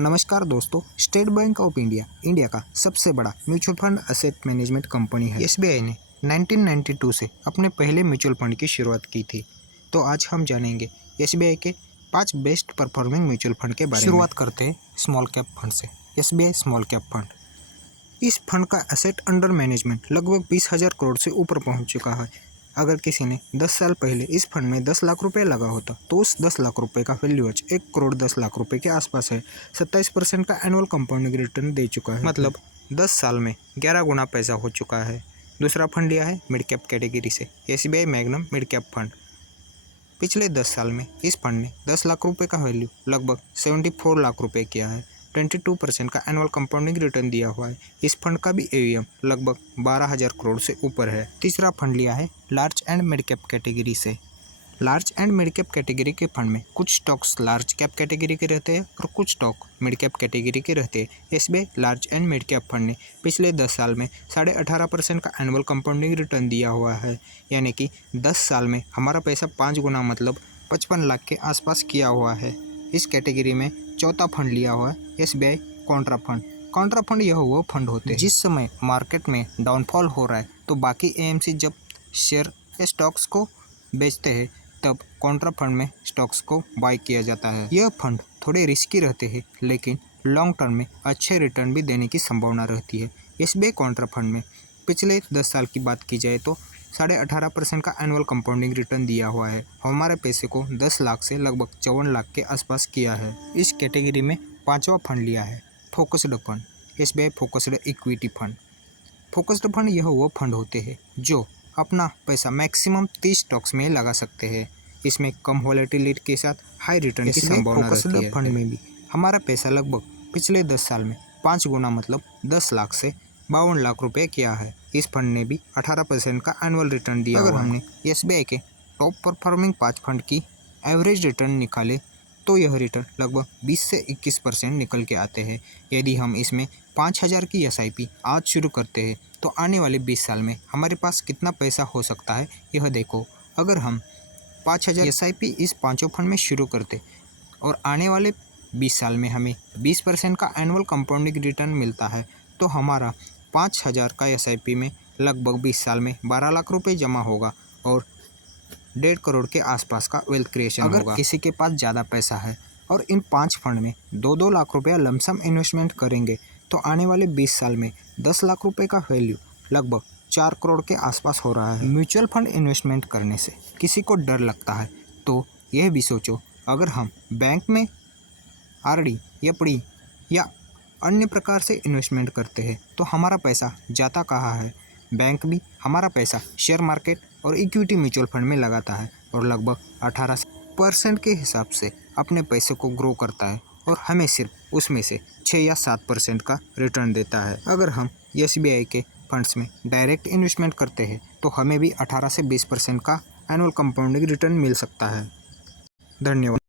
नमस्कार दोस्तों, state bank of India का सबसे बड़ा mutual fund asset management company है। एसबीआई ने 1992 से अपने पहले म्यूचुअल फंड की शुरुआत की थी। तो आज हम जानेंगे एसबीआई के 5 बेस्ट परफॉर्मिंग म्यूचुअल फंड के बारे में। शुरुआत करते हैं स्मॉल कैप फंड से। एसबीआई स्मॉल कैप फंड, इस फंड का एसेट अंडर मैनेजमेंट लगभग 20,000 करोड़ से ऊपर पहुंच चुका है। अगर किसी ने 10 साल पहले इस फंड में 10 लाख रुपए लगा होता तो उस 10 लाख रुपए का वैल्यू आज 1 करोड़ 10 लाख रुपए के आसपास है। 27% का एनुअल कंपाउंडिंग रिटर्न दे चुका है, मतलब 10 साल में 11 गुना पैसा हो चुका है। दूसरा फंड लिया है मिड कैप कैटेगरी से, SBI magnum mid cap fund. पिछले 10 साल में इस फंड ने 10 लाख रुपए का वैल्यू लगभग 74 लाख रुपए किया है। 22% का एनुअल कंपाउंडिंग रिटर्न दिया हुआ है। इस फंड का भी एयूएम लगभग 12,000 करोड़ से ऊपर है। तीसरा फंड लिया है large and mid cap category से। Large and mid cap category के फंड में कुछ स्टॉक्स लार्ज कैप कैटेगरी के रहते हैं और कुछ स्टॉक मिड कैप कैटेगरी के रहते हैं। SBI large and mid cap fund ने पिछले 10 साल में 18.5% का एनुअल कंपाउंडिंग रिटर्न दिया हुआ है, यानी कि 10 साल में हमारा पैसा 5 गुना मतलब 55 लाख के आसपास किया हुआ है। इस कैटेगरी में चौथा फंड लिया हुआ है SBI Contra fund. Contra fund यह वो फंड होते हैं जिस समय मार्केट में डाउनफॉल हो रहा है तो बाकी एएमसी जब शेयर स्टॉक्स को बेचते हैं तब कॉन्ट्रा फंड में स्टॉक्स को बाय किया जाता है। यह फंड थोड़े रिस्की रहते हैं लेकिन लॉन्ग टर्म में अच्छे रिटर्न भी देने की संभावना रहती है। एसबीआई कॉन्ट्रा फंड में पिछले 10 साल की बात की जाए तो 18.5% का एनुअल कंपाउंडिंग रिटर्न दिया हुआ है। हमारे पैसे को 10 लाख से लगभग 54 लाख के आसपास किया है। इस कैटेगरी में पांचवा फंड लिया है focused fund, SBI focused equity fund. Focused fund यह वो फंड होते हैं जो अपना पैसा मैक्सिमम 30 स्टॉक्स में लगा सकते हैं। इसमें कम वॉलेटिलिटी के साथ हाई रिटर्न की संभावना रहती है। फंड में भी हमारा पैसा लगभग पिछले 10 साल में 5 गुना मतलब 10 लाख से 52 लाख रुपए किया है। इस फंड ने भी 18% का एनुअल रिटर्न दिया। अगर हमने एसबीआई के टॉप परफॉर्मिंग 5 फंड की एवरेज रिटर्न निकाले तो यह रिटर्न लगभग 20 से 21% निकल के आते हैं। यदि हम इसमें 5,000 की एसआईपी आज शुरू करते हैं तो आने वाले 20 साल में हमारे पास कितना पैसा हो सकता है यह देखो। अगर हम 5,000 एसआईपी इस पांचों फंड में शुरू करते और आने वाले 20 साल में हमें 20% का एनुअल कंपाउंडिंग रिटर्न मिलता है तो हमारा 5,000 का एसआईपी में लगभग 20 साल में 12 लाख रुपए जमा होगा और 1.5 करोड़ के आसपास का वेल्थ क्रिएशन होगा। अगर किसी के पास ज़्यादा पैसा है और इन 5 फंड में 2-2 लाख रुपया लमसम इन्वेस्टमेंट करेंगे तो आने वाले 20 साल में 10 लाख रुपए का वैल्यू लगभग 4 करोड़ के आसपास हो रहा है। म्यूचुअल फंड इन्वेस्टमेंट करने से किसी को डर लगता है तो यह भी सोचो, अगर हम बैंक में आरडी, एफडी या अन्य प्रकार से इन्वेस्टमेंट करते हैं तो हमारा पैसा जाता कहाँ है। बैंक भी हमारा पैसा शेयर मार्केट और इक्विटी म्यूचुअल फंड में लगाता है और लगभग 18% के हिसाब से अपने पैसे को ग्रो करता है और हमें सिर्फ उसमें से 6 या 7% का रिटर्न देता है। अगर हम एसबीआई के फंड्स में डायरेक्ट इन्वेस्टमेंट करते हैं तो हमें भी 18 से 20% का एनुअल कंपाउंडिंग रिटर्न मिल सकता है। धन्यवाद।